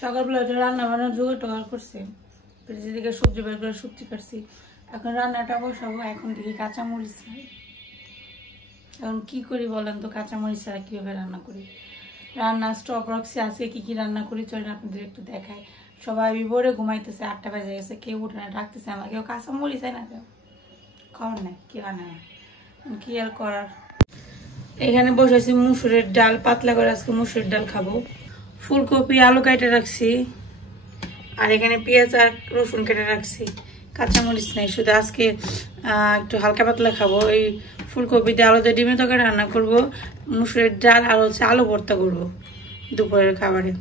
সকালবেলা রান্না বান্না জোগাড় টোগাড় করছি, ফ্রিজে থেকে সবজি বের করে সবজি কাটছি। এখন রান্নাটা বসাবো। এখন থেকে কাঁচামরিচ চাই। এখন কি করি বলেন তো, কাঁচামরিচ ছাড়া কিভাবে রান্না করি? রান্না স্টপ রাখছি, আজকে কি কি রান্না করি চলেন আপনাদের একটু দেখাই। সবাই বিবরে ঘুমাইতেছে, 8টা বাজে গেছে, কেউ উঠে না, ডাকতেছে আমার, কেউ কাঁচামরিচ চাই না, কেউ খাওয়ার নাই, কেউ আনে না, কি আর করার। এখানে বসেছি মুসুরের ডাল, পাতলা করে আজকে মুসুরের ডাল খাবো। ফুলকপি আলু কেটে রাখছি, আর এখানে পেঁয়াজ আর রসুন কেটে রাখছি। কাঁচামরিচ নেই, শুধু আজকে একটু হালকা পাতলা খাবো। এই ফুলকপি দিয়ে আলু দিয়ে ডিমের তরকারি রান্না করবো, মুসুরের ডাল আর হচ্ছে আলু ভর্তা করবো দুপুরের খাবারে।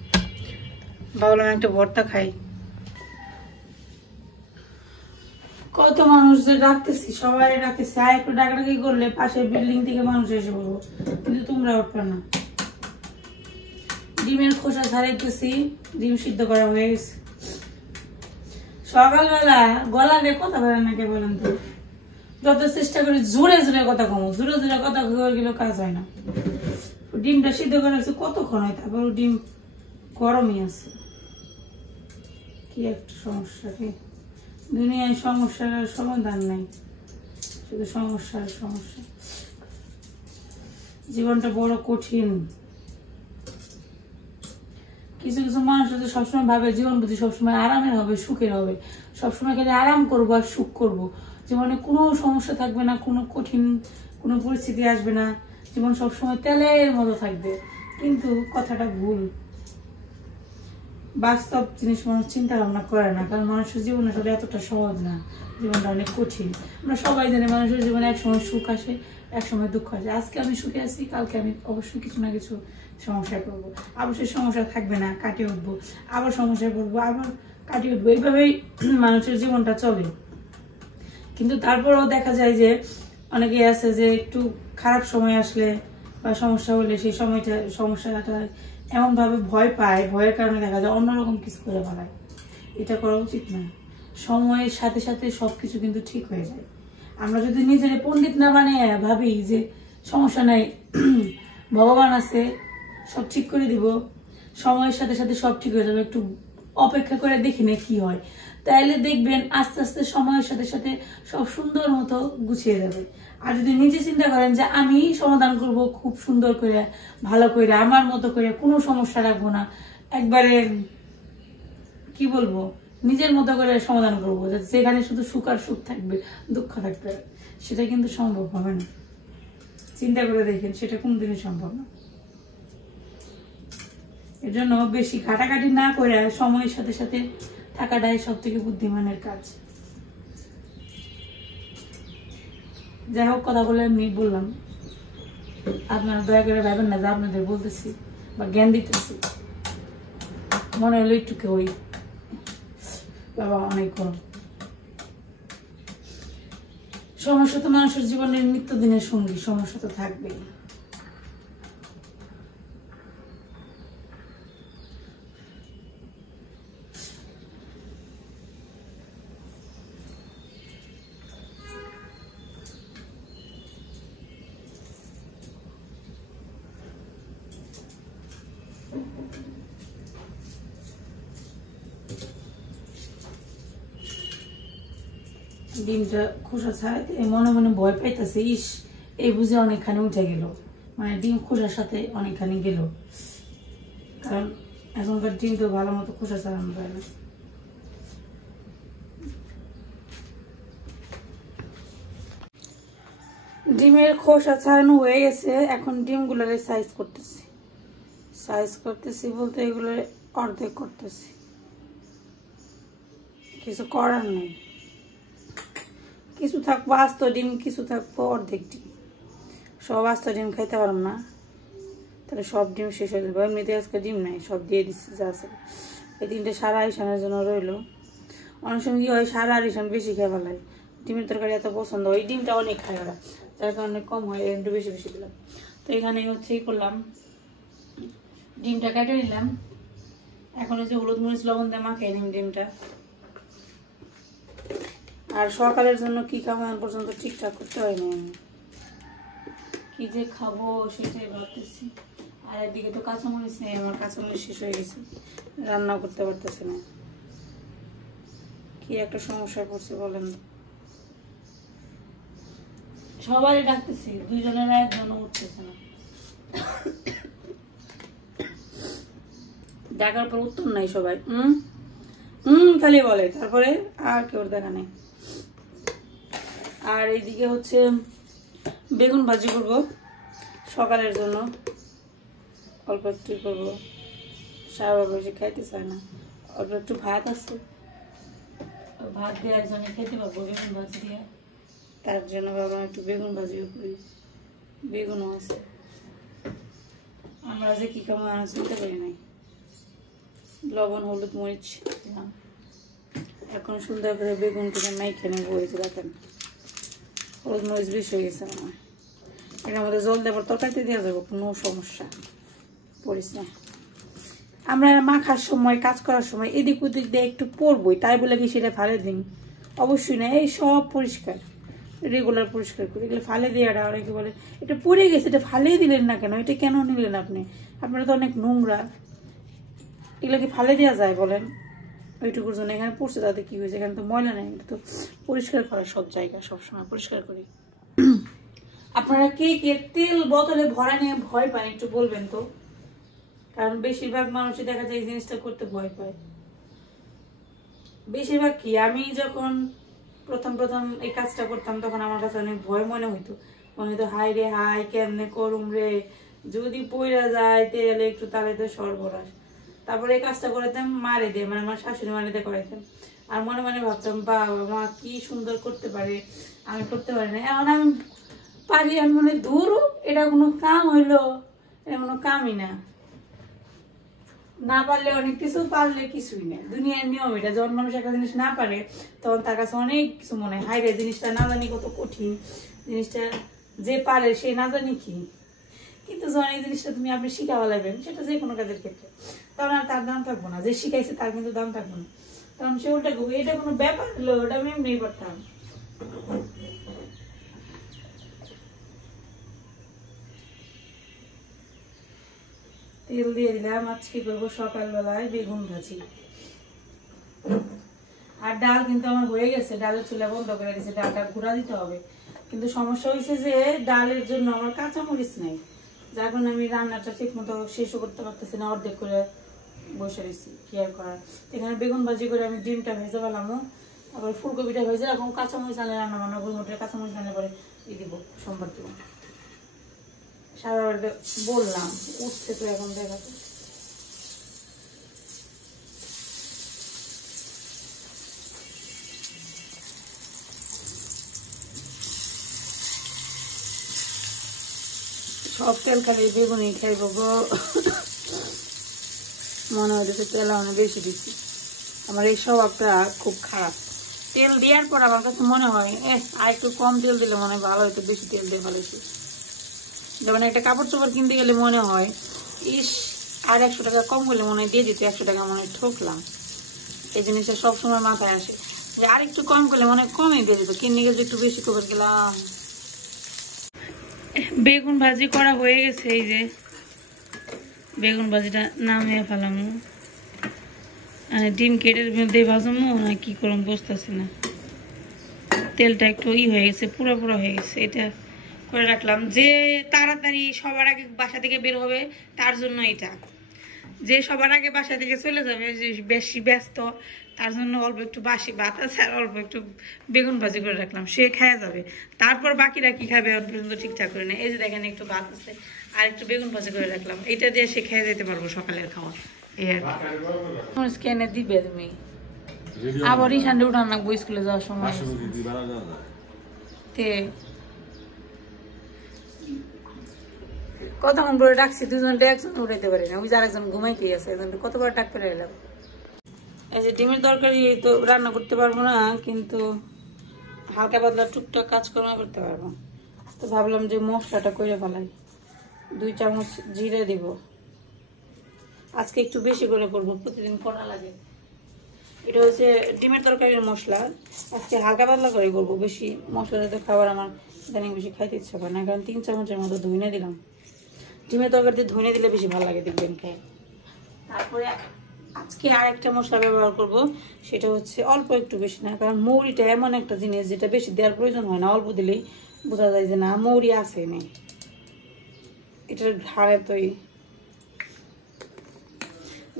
ভাবলাম একটা ভর্তা খাই। কত মানুষদের ডাকতেছি, সবাই ডাকতেছি, আর একটু ডাকাডাকি করলে পাশের বিল্ডিং থেকে মানুষ এসে পড়বো, কিন্তু তোমরা উঠবে না। ডিমের খোসা ছাড়াইতেছি, ডিম সিদ্ধ করা হয়ে গেছে। সকালবেলা গলা দিয়ে কথা বলেন না, কে বলেন তো? যত চেষ্টা করি জোরে জোরে কথা কমো, জোরে জোরে কথা গেলেও কাজ হয় না। ডিমটা সিদ্ধ করে আছে কতক্ষণ হয়, তারপর ডিম গরমই আছে। কি একটা সমস্যা রে, দুনিয়ায় সমস্যার সমাধান নাই, শুধু সমস্যার সমস্যা। জীবনটা বড় কঠিন। কিছু কিছু মানুষ যদি সবসময় ভাবে জীবন বুঝি সবসময় আরামের হবে, সুখের হবে, সবসময় খালি আরাম করবো আর সুখ করবো, জীবনে কোনো সমস্যা থাকবে না, কোনো কঠিন কোনো পরিস্থিতি আসবে না, জীবন সবসময় তেলের মতো থাকবে। কিন্তু কথাটা ভুল। বাস্তব জিনিস মানুষ চিন্তা ভাবনা করে না, কারণ মানুষের জীবন আসলে এতটা সহজ না, জীবনটা অনেক কঠিন। আমরা সবাই জানি মানুষের জীবনে একসময় সুখ আসে, একসময় দুঃখ আসে। আজকে আমি সুখে আছি, কালকে আমি অবশ্যই কিছু না কিছু সমস্যায় পড়বো, আবার সেই সমস্যা থাকবে না, কাটিয়ে উঠবো, আবার সমস্যায় পড়বো, আবার কাটিয়ে উঠবো। এইভাবেই মানুষের জীবনটা চলে। কিন্তু তারপরেও দেখা যায় যে অনেকে আছে যে একটু খারাপ সময় আসলে বা সমস্যা হলে সেই সমস্যাটা এমন ভাবে ভয় পায়, ভয়ের কারণে দেখা যায় অন্যরকম কিছু করে ফেলায়। এটা করা উচিত না। সময়ের সাথে সাথে সবকিছু কিন্তু ঠিক হয়ে যায়। আমরা যদি নিজের পণ্ডিত না বানিয়ে ভাবি যে সমস্যা নাই, ভগবান আছে, সব ঠিক করে দিব, সময়ের সাথে সাথে সব ঠিক হয়ে যাবে, একটু অপেক্ষা করে দেখি না কি হয়, তাইলে দেখবেন আস্তে আস্তে সময়ের সাথে সাথে সব সুন্দর মতো গুছিয়ে যাবে। আর যদি নিজে চিন্তা করেন যে আমি সমাধান করব খুব সুন্দর করে, ভালো করে, আমার মতো করে, কোনো সমস্যা রাখবো না, একবারে কি বলবো, নিজের মতো করে সমাধান করবো, যেখানে শুধু সুখ আর সুখ থাকবে, দুঃখ থাকবে, সেটা কিন্তু সম্ভব হবে না। চিন্তা করে দেখেন, সেটা কোনদিনই সম্ভব না। এর জন্য বেশি ঘাটাঘাটি না করে সময়ের সাথে সাথে থাকাটাই সব থেকে বুদ্ধিমানের কাজ। যাই হোক, কথা বলে আমি বললাম, আপনারা দয়া করে ভাবেন না যে আপনাদের বলতেছি বা জ্ঞান দিতেছি। মনে হলো একটু ওই বাবা অনেক গরম। সমস্যা তো মানুষের জীবনের নিত্যদিনের সঙ্গী, সমস্যা তো থাকবেই। ডিমটা খোসা ছাড়াইতে মনে মনে ভয় পাইতেছে, ইস এই বুঝে অনেকখানি উঠে গেল, মানে ডিম খোসার সাথে অনেকখানি গেল, কারণ এখনকার ডিম তো ভালো মতো খোসা ছাড়ানো যায় না। ডিমের খোসা ছাড়ানো হয়ে গেছে, এখন ডিমগুলোর সাইজ করতেছি বলতে এগুলো অর্ধেক করতেছি, কিছু করার নেই। কিছু থাকবো আস্ত ডিম, কিছু থাকবো অর্ধেক ডিম। সব আস্ত ডিম খাইতে পারলাম না, তাহলে সব ডিম শেষ হয়ে যাবে। এমনিতে আজকে ডিম নাই, সব দিয়ে দিচ্ছি যা আছে। এই 3টে সারা আরিসানের জন্য রইলো। অনেক সময় কি হয়, সারা আরিসান বেশি খেয়ে ফেলায়, ডিমের তরকারি এত পছন্দ হয়, ডিমটা অনেক খায় ওরা, যার কারণে কম হয়, একটু বেশি বেশি দিলাম। তো এখানে হচ্ছে করলাম, ডিমটা কেটে নিলাম। এখন হচ্ছে হলুদ মরিচ লবণ দিয়ে মাখিয়ে নিলাম ডিমটা। আর সকালের জন্য কি খাবো এখন পর্যন্ত ঠিকঠাক করতে হয়নি, আমি কি যে খাবো সেটাই ভাবতেছি। আর এদিকে তো কাঁচামরিচ নেই, আমার কাঁচামরিচ শেষ হয়ে গেছে, রান্নাও করতে পারতেছে না। কি একটা সমস্যায় পড়ছে বলেন। সবারই ডাকতেছি, দুইজনের একজনও উঠতেছে না। ডাকার পর উত্তর নাই সবাই, খালি বলে, তারপরে আর কেউ দেখা নেই। আর এইদিকে হচ্ছে বেগুন ভাজি করবো সকালের জন্য, অল্প একটু করবো, সারা বেশি খাইতে চায় না, অল্প একটু ভাত আছে, ভাত দিয়ে একজনে খেতে পারবো বেগুন ভাজি দিয়ে, তার জন্য ভাবলাম একটু বেগুন ভাজিও করি, বেগুনও আছে। আমরা যে কি কেমন আনা চিনতে পারি নাই, লবণ হলুদ মরিচ দিলাম, এখন সুন্দর করে বেগুন থেকে মাইখে নেবো। এই যে দেখেন হলুদ মরিচ বেশি হয়ে গেছে আমার, এটার মধ্যে জল দেবার তরকারিতে দেওয়া যাবো, কোনো সমস্যা পড়িস না। আমরা মাখার সময় কাজ করার সময় এদিক ওদিক দিয়ে একটু পড়বই, তাই বলে কি সেটা ফালে দিন? অবশ্যই না, এই সব পরিষ্কার রেগুলার পরিষ্কার করি, এগুলো ফালে দেওয়াটা অনেকে বলে এটা পড়ে গেছে, এটা ফালিয়ে দিলেন না কেন, এটা কেন নিলেন আপনি, আপনারা তো অনেক নোংরা, এগুলো কি ফালে দেওয়া যায় বলেন? ওইটুকুর জন্য এখানে পড়ছে, তাতে কি হয়েছে, এখানে তো ময়লা নেই, এটা তো পরিষ্কার করা সব জায়গা সবসময় পরিষ্কার করি। আপনারা কে কে তেল বোতলে ভরা নিয়ে ভয় পান একটু বলবেন তো, কারণ বেশিরভাগ মানুষই দেখা যায় এই জিনিসটা করতে ভয় পায়। বেশিরভাগ কি, আমি যখন প্রথম এই কাজটা করতাম তখন আমার কাছে অনেক ভয় মনে হইতো, হাই রে হাই কেমনে করুম রে, যদি পইরা যায় তেলে একটু তাহলে তো সর্বনাশ। তারপরে এই কাজটা করাতাম মারে দিয়ে, মানে আমার শাশুড়ি মারে দিয়ে করাইতাম, আর মনে মনে ভাবতাম বাবা মা কি সুন্দর করতে পারে, আমি করতে পারি না। এখন আমি পারি, আমি মনে দূর এটা কোনো কাম হইলো, এটা কোনো কামই না, না পারলে অনেক কিছু, পারলে কিছুই না, দুনিয়ার নিয়ম এটা। যখন মানুষ একটা জিনিস না পারে তখন তার কাছে অনেক কিছু মনে হয়, হাই রে জিনিসটা না জানি কত কঠিন, জিনিসটা যে পারে সে না জানি কি। কিন্তু যখন এই জিনিসটা আপনি শিখাওয়া লাগবেন, সেটা যে কোনো কাজের ক্ষেত্রে, তখন আর তার দাম থাকবো না, যে শিখাইছে তার কিন্তু দাম থাকবো না, তখন সে ওটা এটা কোনো ব্যাপার হলো, ওটা আমি এমনি করতাম। তেল দিয়ে দিলাম, আজকে করবো সকালবেলায় বেগুন ভাজি। আর ডাল কিন্তু আমার হয়ে গেছে, ডালের চুলা বন্ধ করে দিয়েছে, ডালটা ঘুরা দিতে হবে। কিন্তু সমস্যা হয়েছে যে ডালের জন্য আমার কাঁচামরিচ নেই, যার কারণে আমি রান্নাটা ঠিক মতো শেষও করতে পারতেছি না, অর্ধেক করে বসে রয়েছি, কি আর করার। এখানে বেগুন ভাজি করে আমি ডিমটা ভেজে পেলাম, তারপরে ফুলকপিটা ভেজে এখন কাঁচামরিচ আনলে রান্না বান্না করবো, কাঁচামরিচ আনলে পরে দিব সোমবার দিব। সারা বললাম উঠছে তো এখন দেখাতে। সব তেল খালি বেগুনি খাইব গো, মনে হইতেছে তেল অনেক বেশি দিচ্ছি। আমার এই স্বভাবটা খুব খারাপ, তেল দেওয়ার পর আমার কাছে মনে হয় আর একটু কম তেল দিলে মনে হয় ভালো হয়তো, বেশি তেল দিয়ে ভালো হয়েছে। যেমন একটা কাপড় চোপড় কিনতে গেলে মনে হয় ইস আর 100 টাকা কম হলে মনে হয় দিয়ে দিত, 100 টাকা মনে হয় ঠকলাম। এই জিনিসটা সবসময় মাথায় আসে যে আর একটু কম করলে মনে হয় কমই দিয়ে দিত, কিনে গেলে একটু বেশি করে গেলাম। বেগুন ভাজি করা হয়ে গেছে, এই যে বেগুন ভাজিটা নামিয়ে ফেলাম, ডিম কেটে মধ্যে ভাজমো না কি করলাম বুঝতেছি না, তেলটা একটু হয়ে গেছে, পুরো হয়ে গেছে। এটা করে রাখলাম, যে তাড়াতাড়ি সবার আগে বাসা থেকে বের হবে তার জন্য এটা, যে সবার আগে বাসা থেকে চলে যাবে যে বেশি ব্যস্ত তার জন্য অল্প একটু বাসি ভাত আছে আর অল্প একটু বেগুন ভাজি করে রাখলাম, সে খাওয়া যাবে। তারপর বাকিরা কি খাবে অল্প পর্যন্ত ঠিকঠাক করে নেই। এই যে দেখেন একটু ভাত আছে আর একটু বেগুন ভাজি করে রাখলাম, এটা দিয়ে সে খেয়ে যেতে পারবো সকালের খাওয়া। এই আর স্ক্যানে দিবে তুমি আবার ইশানটা উঠান রাখবো স্কুলে যাওয়ার সময়, কতক্ষণ করে ডাকছি, দুজনটা একজন উঠাইতে পারি না, ওই যে আরেকজন ঘুমাইতেই আছে, একজনটা কত করে ডাক পেরে এলাম। এই যে ডিমের তরকারি তো রান্না করতে পারবো না, কিন্তু হালকা পাতলা টুকটাক কাজকর্ম করতে পারবো। তো ভাবলাম যে মশলাটা করে ফেলাই, 2 চামচ জিরে দিব, আজকে একটু বেশি করে করবো, প্রতিদিন করা লাগে। এটা হচ্ছে ডিমের তরকারির মশলা, আজকে হালকা পাতলা করে করবো, বেশি মশলা জাতীয় খাবার আমার ইদানিং বেশি খাইতে ইচ্ছা করে না, কারণ 3 চামচের মতো ধুইনে দিলাম। ডিমের তরকারিতে ধনে দিলে বেশি ভালো লাগে দেখবেন খায়। তারপরে আজকে আর একটা মশলা ব্যবহার করব, সেটা হচ্ছে অল্প একটু, বেশি না, কারণ মৌরিটা এমন একটা জিনিস যেটা বেশি দেওয়ার প্রয়োজন হয় না, অল্প দিলেই বোঝা যায় যে না মৌরি আছে নেই। এটার ঘাড়ে তোই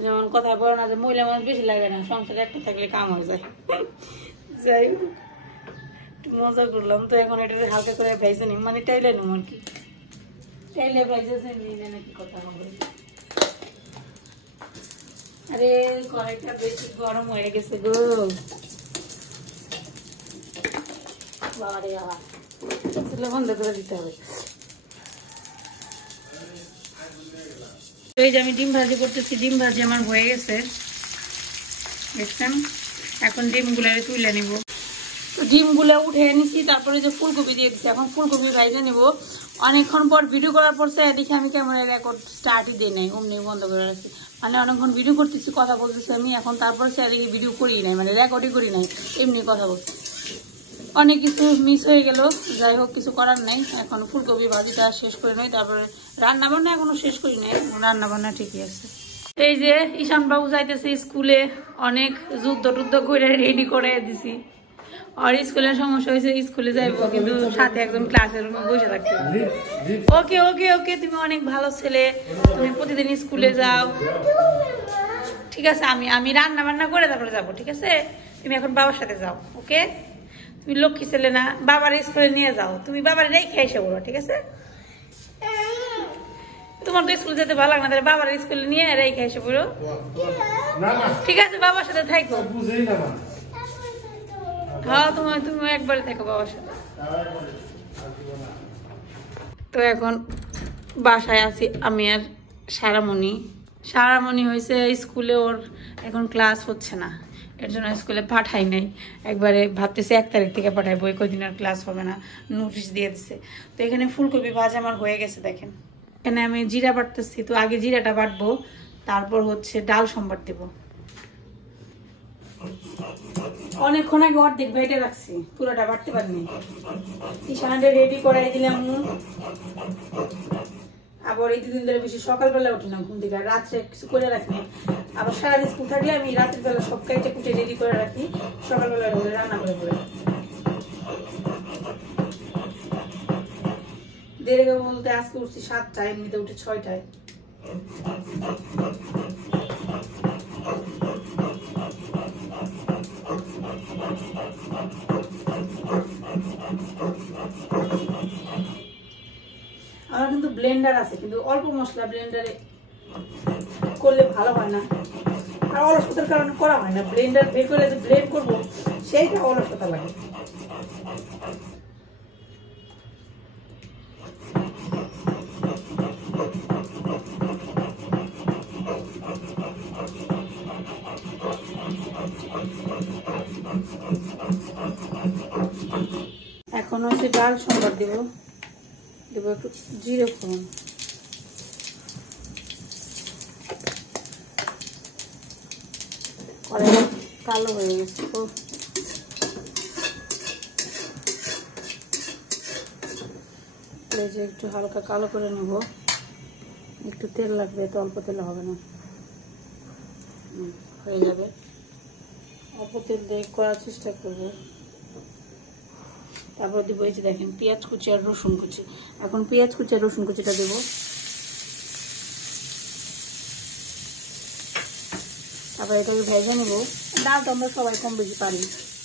যেমন কথা বলে না যে মহিলা মানুষ বেশি লাগে না, সংসারে একটা থাকলে কাম হয়ে যায়। যাই একটু মজা করলাম। তো এখন এটা হালকা করে ভেজে নিই, মানে টাইলে নিম আর কি, টাইলে ভেজেছে নিলে নাকি কথা হবে। আরে কড়াইটা বেশি গরম হয়ে গেছে গো, বাবারে বাবা, চুলা বন্ধ করে দিতে হবে। এই যে আমি ডিম ভাজি করতেছি, ডিম ভাজি আমার হয়ে গেছে দেখছেন। এখন ডিমগুলো তুলে নিব। তো ডিমগুলো উঠে নিছি, তারপরে যে ফুলকপি দিয়ে দিচ্ছি, এখন ফুলকপি ভাইজে নিব। অনেকক্ষণ পর ভিডিও করার পর দেখি আমি ক্যামেরা রেকর্ড স্টার্টই দিই নাই, অমনি বন্ধ করে রাখছি। মানে অনেকক্ষণ ভিডিও করতেছি, কথা বলতেছি আমি, এখন তারপর দেখি ভিডিও করি নাই, মানে রেকর্ডই করি নাই, এমনি কথা বলছি। অনেক কিছু মিস হয়ে গেল, যাই হোক কিছু করার নাই। এখন ফুলকপি ভাজিটা শেষ করে নই, তারপরে রান্না বান্না এখনো শেষ করি নাই, রান্না বান্না ঠিকই আছে। এই যে ঈশান বাবু যাইতেছে স্কুলে, অনেক যুদ্ধ টুদ্ধ করে রেডি করে দিছি। আর স্কুলের সমস্যা হয়েছে, স্কুলে যাইবো কিন্তু সাথে একজন ক্লাসের রুমে বসে থাকতে। ওকে ওকে ওকে, তুমি অনেক ভালো ছেলে, তুমি প্রতিদিন স্কুলে যাও, ঠিক আছে। আমি রান্না বান্না করে তারপরে যাবো, ঠিক আছে। তুমি এখন বাবার সাথে যাও, ওকে। তুমি লক্ষ্মী ছেলে না, বাবার স্কুলে নিয়ে যাও, তুমি বাবার রেখে এসে বলো, ঠিক আছে। তোমার তো স্কুলে যেতে ভালো লাগে না, তাহলে বাবার স্কুলে নিয়ে রেখে এসে বলো, ঠিক আছে। বাবার সাথে থাকো, হ্যাঁ তুমি একবারে থাকো বাবার সাথে। তো এখন বাসায় আছি আমি আর সারামণি হয়েছে স্কুলে, ওর এখন ক্লাস হচ্ছে না, এর জন্য স্কুলে পাঠাই নাই। একবারে ভাবতেছি 1 তারিখ থেকে পাঠাইবো, ওই কদিন আর ক্লাস হবে না, নোটিশ দিয়ে দিচ্ছে। তো এখানে ফুলকপি ভাজা আমার হয়ে গেছে দেখেন। এখানে আমি জিরা বাটতেছি, তো আগে জিরাটা বাটবো, তারপর হচ্ছে ডাল সম্বার দেবো। অনেকক্ষণ আগে অর্ধেক বেটে রাখছি, পুরোটা বাটতে পারিনি। ঈশানটা রেডি করাই দিলাম, আবার এই 2 দিন ধরে বেশি সকালবেলা উঠি না ঘুম থেকে, রাত্রে কিছু করে রাখি। আবার সারা স্কুল থাকলে আমি রাতের বেলা সব কাইটে কুটে রেডি করে রাখি, সকালবেলা রান্না করে পড়ে। দেরি বলতে আজকে উঠছি 7টায়, এমনিতে উঠে 6টায়। আমার কিন্তু ব্লেন্ডার আছে, কিন্তু অল্প মশলা ব্লেন্ডারে করলে ভালো হয় না, আর অলসতার কারণে করা হয় না। ব্লেন্ডার বের করে যে ব্লেন্ড করবো সেইটা অলসতা লাগে। এখন হচ্ছে ডাল সম্বার দেবো একটু জিরে ফোড়ন। কালো হয়ে গেছে, একটু হালকা কালো করে নেব। একটু তেল লাগবে, তো অল্প তেল হবে না, হয়ে যাবে। অল্প তেল দিয়ে করার চেষ্টা করবো। তারপর দিব এই যে দেখেন পেঁয়াজ কুচি আর রসুন কুচি। এখন পেঁয়াজ কুচি আর রসুন কুচিটা দেবো। তারপর এটাকে ভেজে নেব। ডালটা আমরা সবাই কম বেশি পারি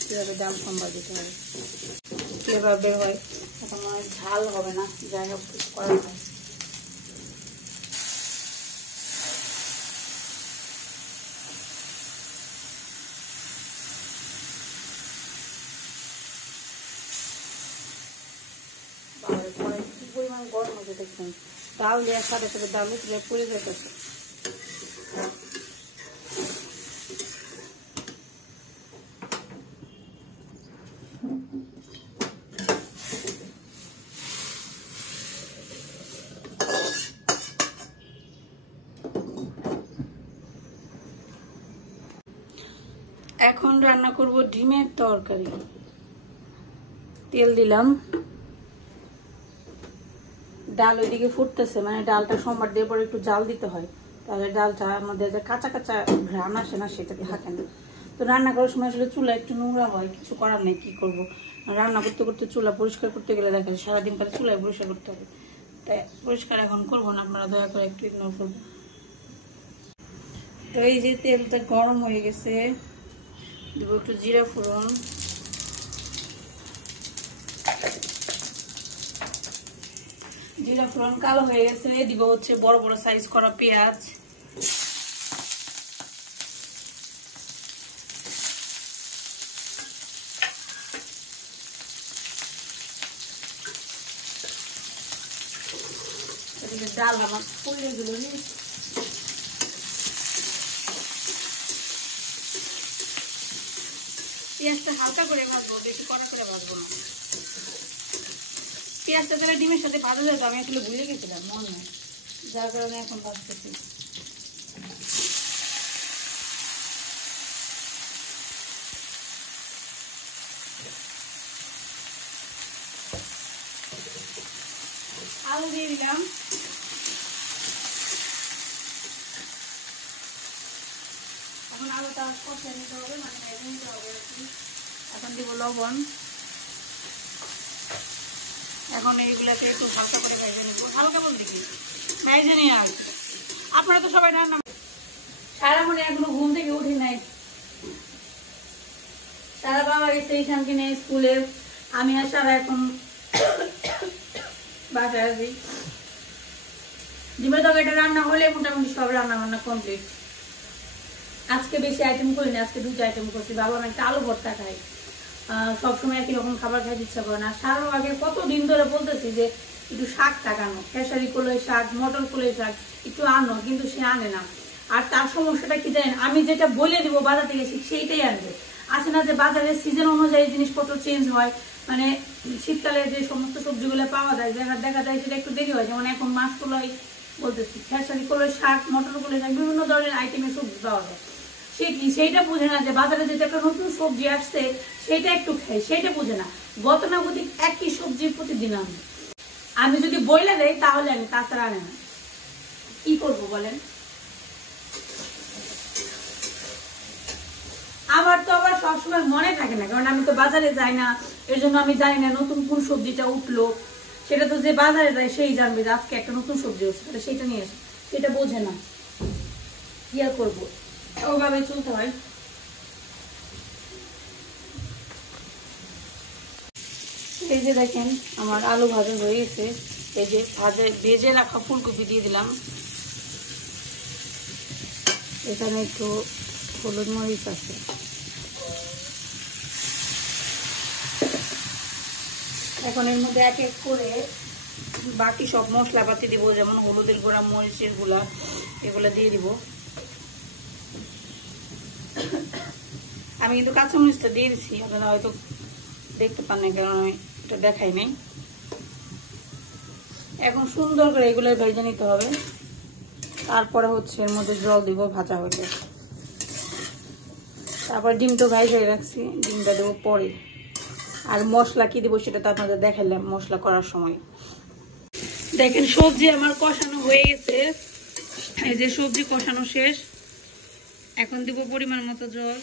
কিভাবে ডাল সম্বার দিতে হবে, ফ্লেভার বের হয়। এখন অনেক ঝাল হবে না, যাই হোক কিছু করার হয়। পরিমাণ গরম হতে দেখছেন, ডাল দেওয়ার সাথে সাথে ডাল উঠলে পড়ে যেতেছে। এখন রান্না করব ডিমের তরকারি। তেল দিলাম, ডাল ওইদিকে ফুটতেছে, মানে ডালটা সোমবার দিয়ে পরে একটু জাল দিতে হয়, তাহলে ডালটার মধ্যে যে কাঁচা কাঁচা ঘ্রাণ আসে না, সেটা থাকে না। তো রান্না করার সময় আসলে চুলা একটু নোংরা হয়, কিছু করার নেই, কি করবো। রান্না করতে করতে চুলা পরিষ্কার করতে গেলে দেখা যায় সারাদিন পরে চুলায় পরিষ্কার করতে হবে, তাই পরিষ্কার এখন করবো না, আপনারা দয়া করে একটু ইগনোর করবেন। তো এই যে তেলটা গরম হয়ে গেছে, দেবো একটু জিরা ফোড়ন, জিরা ফোড়ন কালো হয়ে গেছে, দিব হচ্ছে বড় বড় সাইজ করা পেঁয়াজ, ডাল আমার পুড়ে গেল। পেঁয়াজটা হালকা করে ভাজবো, বেশি কড়া করে ভাজবো না। পেঁয়াজটা তাহলে ডিমের সাথে ভাজা যেত, আমি আসলে ভুলে গেছিলাম, মনে হয়, যার কারণে এখন ভাজতেছি। আলু দিয়ে দিলাম, এখন আলুটা কষিয়ে নিতে হবে, মানে ভেজে নিতে হবে আর কি। এখন দিব লবণ, এখন এইগুলাকে একটু হালকা করে ভেজে নেবো, হালকা বলতে কি ভেজে নিয়ে আর কি। আপনারা তো সবাই রান্না সারা মনে এখনো ঘুম থেকে উঠি নাই, সারা বাবা গেছে এইখান কিনে স্কুলে, আমি আর সারা এখন বাসায় আছি। ডিমের তরকারিটা রান্না হলে মোটামুটি সব রান্না বান্না কমপ্লিট। আজকে বেশি আইটেম করিনি, আজকে 2টা আইটেম করছি। বাবা একটা আলু ভর্তা খাই, সবসময় একই রকম খাবার খাইতে ইচ্ছা করে না। সারা আগে কতদিন ধরে বলতেছি যে একটু শাক টাকানো, খেসারি কলই শাক, মটর কলই শাক একটু আনো, কিন্তু সে আনে না। আর তার সমস্যাটা কি জানেন, আমি যেটা বলে দিব বাজার থেকে সেইটাই আনবে। আছে না যে বাজারের সিজন অনুযায়ী জিনিসপত্র চেঞ্জ হয়, মানে শীতকালে যে সমস্ত সবজিগুলো পাওয়া যায় দেখা যায় সেটা একটু দেরি হয়। যেমন এখন মাছ কলই বলতেছি, খেসারি কলই শাক, মটর কলই শাক, বিভিন্ন ধরনের আইটেমের সবজি পাওয়া যায়। সে কি সেইটা বুঝে না যে বাজারে যেটা একটা নতুন সবজি আসছে সেটা একটু খাই, সেটা বুঝে না। গতানুগতিক একই সবজি প্রতিদিন আমি যদি বইলে দেই তাহলে আমি, তাছাড়া আনে না। কি করবো বলেন? আমার তো আবার সবসময় মনে থাকে না, কারণ আমি তো বাজারে যাই না, এর জন্য আমি জানি না নতুন কোন সবজিটা উঠলো। সেটা তো যে বাজারে যায় সেই জানবে যে আজকে একটা নতুন সবজি উঠছে, তাহলে সেটা নিয়ে আসে, সেটা বোঝে না। কি আর করবো, ওভাবে চলতে হয়। এই যে দেখেন আমার আলু ভাজা হয়ে গেছে, এই যে ভেজে রাখা ফুলকপি দিয়ে দিলাম, এখানে একটু হলুদ মরিচ আছে, এখন এর মধ্যে এক এক করে বাকি সব মশলাপাতি দিব, যেমন হলুদের গুঁড়া, মরিচের গুঁড়া, এগুলো দিয়ে দিব। আমি কিন্তু কাঁচামরিচটা দিয়ে দিচ্ছি, আপনারা হয়তো দেখতে পান না কারণ আমি এটা দেখাই নাই। এখন সুন্দর করে এগুলো ভেজে নিতে হবে, তারপরে হচ্ছে এর মধ্যে জল দিব ভাজা হইলে। তারপর ডিম তো ভাইজাই রাখছি, ডিমটা দেবো পরে। আর মশলা কি দেবো সেটা তো আপনাদের দেখাইলাম মশলা করার সময়। দেখেন সবজি আমার কষানো হয়ে গেছে, এই যে সবজি কষানো শেষ। এখন দিব পরিমাণ মতো জল।